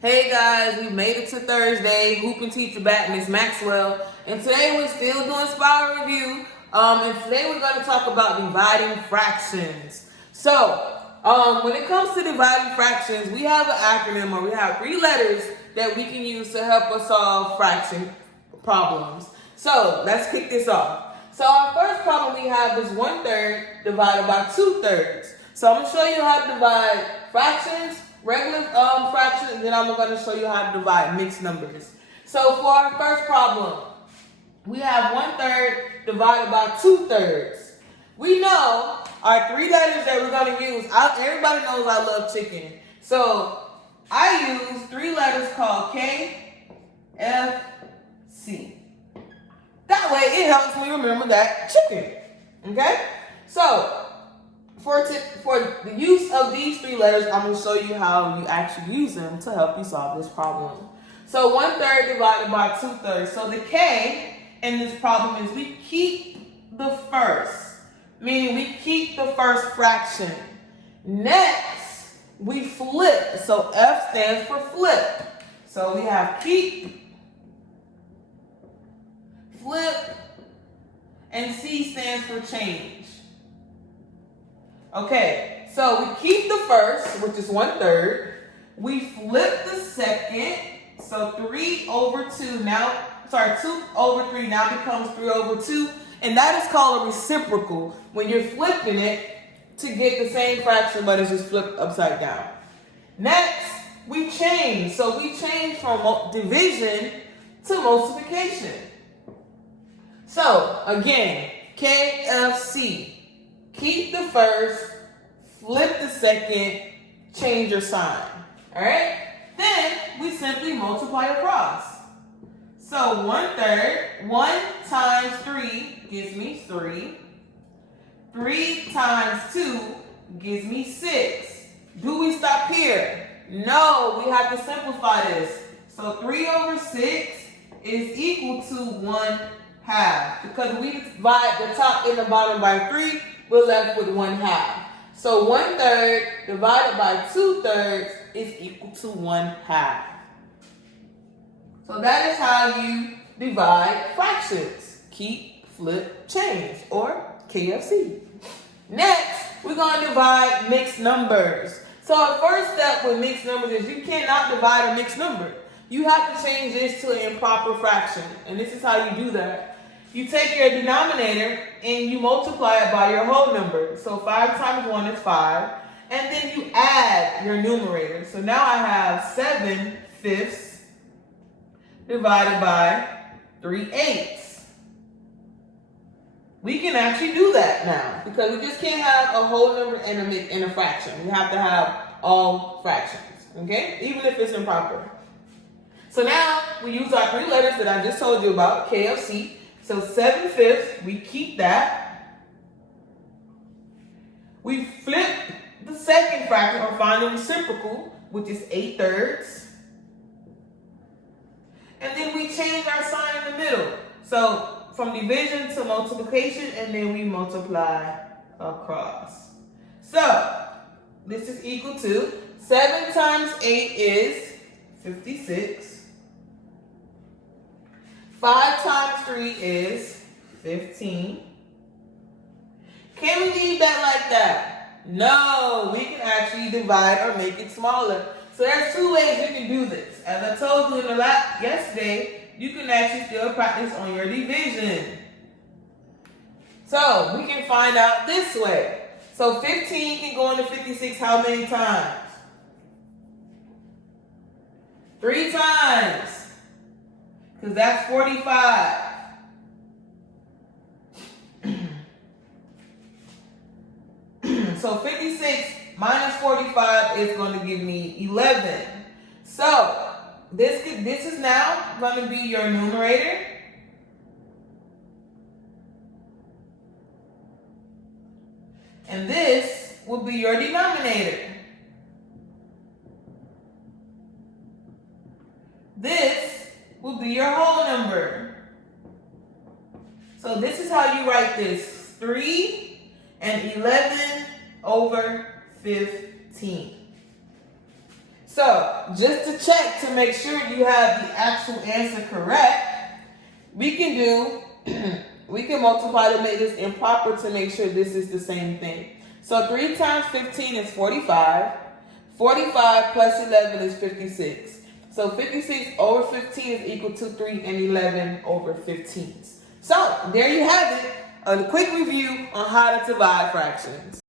Hey guys, we made it to Thursday. Hooping teacher back, Miss Maxwell, and today we're still doing spiral review. And today we're going to talk about dividing fractions. So, when it comes to dividing fractions, we have an acronym, or we have 3 letters that we can use to help us solve fraction problems. So let's kick this off. So our first problem we have is 1/3 divided by 2/3. So I'm going to show you how to divide fractions, regular fractions, and then I'm going to show you how to divide mixed numbers. So for our first problem, we have 1/3 divided by 2/3. We know our 3 letters that we're going to use. Everybody knows I love chicken. So I use 3 letters called K, F, C. That way it helps me remember that chicken. Okay? So for the use of these 3 letters, I'm going to show you how you actually use them to help you solve this problem. So 1/3 divided by 2/3. So the K in this problem is we keep the first, meaning we keep the first fraction. Next, we flip. So F stands for flip. So we have keep, flip, and C stands for change. Okay, so we keep the first, which is 1/3. We flip the second, so 2/3 now becomes 3/2, and that is called a reciprocal, when you're flipping it to get the same fraction, but it's just flipped upside down. Next, we change. So we change from division to multiplication. So again, KFC. Keep the first, flip the second, change your sign. Alright? Then we simply multiply across. So 1/3, 1 times 3 gives me 3. 3 times 2 gives me 6. Do we stop here? No, we have to simplify this. So 3/6 is equal to 1/2. Because we divide the top and the bottom by 3, we're left with 1/2. So 1/3 divided by 2/3 is equal to 1/2. So that is how you divide fractions. Keep, flip, change, or KFC. Next, we're going to divide mixed numbers. So our first step with mixed numbers is you cannot divide a mixed number. You have to change this to an improper fraction. And this is how you do that. You take your denominator and you multiply it by your whole number. So 5 times 1 is 5. And then you add your numerator. So now I have 7/5 divided by 3/8. We can actually do that now because we just can't have a whole number and a fraction. We have to have all fractions, okay? Even if it's improper. So now we use our 3 letters that I just told you about, KFC. So 7/5, we keep that. We flip the second fraction, or find the reciprocal, which is 8/3. And then we change our sign in the middle. So from division to multiplication, and then we multiply across. So this is equal to 7 times 8 is 56. 5 times 3 is 15. Can we leave that like that? No, we can actually divide or make it smaller. So there's 2 ways you can do this. As I told you in the lab yesterday, you can actually still practice on your division. So we can find out this way. So 15 can go into 56 how many times? 3 times. Because that's 45. So 56 minus 45 is going to give me 11. So this is now going to be your numerator. And this will be your denominator. This will be your whole number. So this is how you write this. 3 and 11 over 15. So, just to check to make sure you have the actual answer correct, we can multiply to make this improper to make sure this is the same thing. So 3 times 15 is 45. 45 plus 11 is 56. So 56 over 15 is equal to 3 and 11 over 15. So there you have it. A quick review on how to divide fractions.